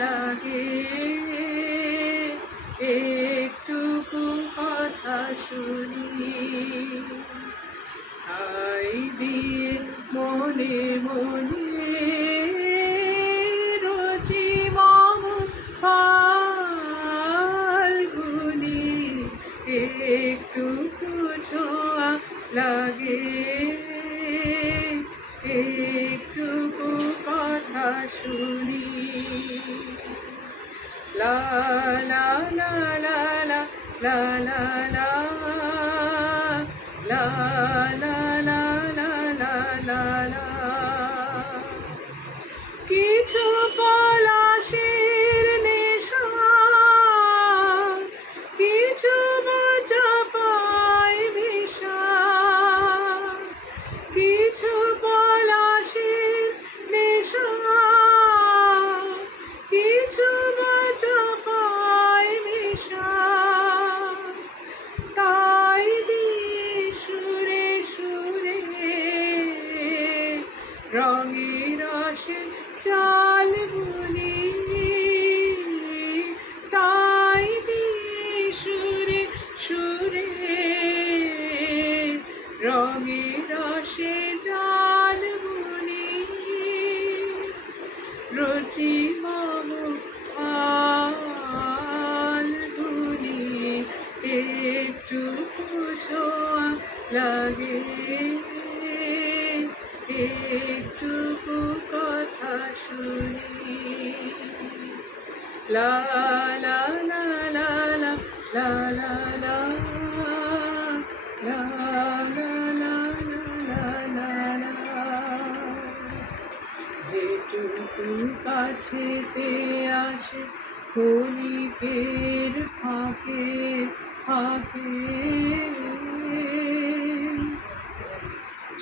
লাগে, একটুকু কথা শুনি, তাই দিয়ে মনে মনে রুচি মম ফাল্গুনি, একটুকু ছোঁয়া লাগে, একটুকু কথা শুনি। লা লা লা লা লা লা লা লা লা লা লা লা লা লা। কিছু পলাশের নেশা, কিছু বাঁচা পায় ভিসা, কিছু পলাশের নেশা, কিছু বাঁচা পায় ভিসা, তাই দিয়ে সুরে সুরে রঙে রসে চাল বুনি, তাই দিয়ে সুরে সুরে রঙে রসে চাল বুনি, রুচি মম ফাল্গুনি, একটুকু ছোঁয়া লাগে, একটুকু কথা শুনি। লা লা লা লা লা লা লা লা লা লা লা লা লা। যেটুকু কাছেতে আসে ক্ষণিকের ফাঁকে ফাঁকে,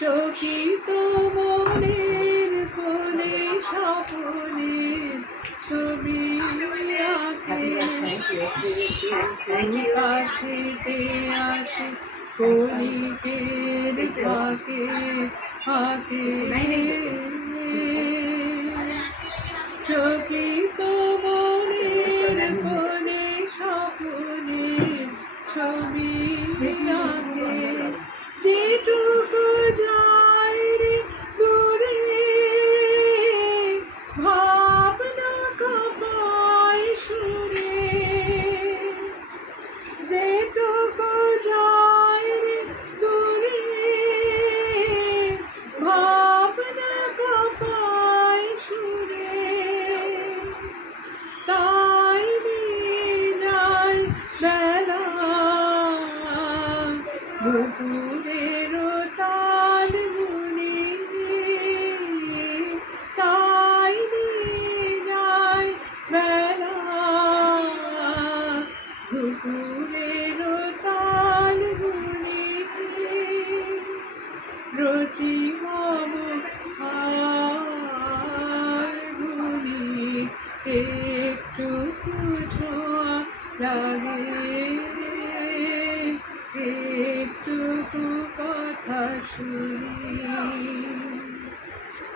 চকিত মনের কোণে স্বপ্নের ছবি আঁকে, যেটুকু কাছেতে আসে ক্ষণিকের ফাঁকে ফাঁকে, চকিত মনের কোণে স্বপ্নের ছবি আঁকে, যেটুকু যায় রে দূরে ভাবনা কাঁপায় সুরে, যেটুকু যায় রে দূরে ভাবনা কাঁপায় সুরে, তাই নিয়ে যায় বেলা দুপুরের তাল গুনি, তাই নিয়ে যায় বেলা দুপুরের তাল গুনি, রুচি মম ফাল্গুনি, একটুকু ছোঁয়া লাগে, একটুকু কথা শুনি,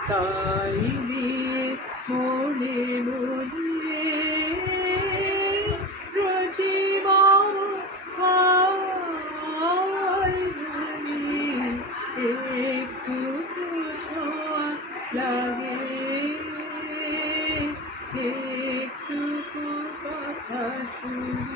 তাই দিয়ে মনে মনে রুচি মম ফাল্গুনি, একটুকু ছোঁয়া লাগে, একটুকু কথা শুনি।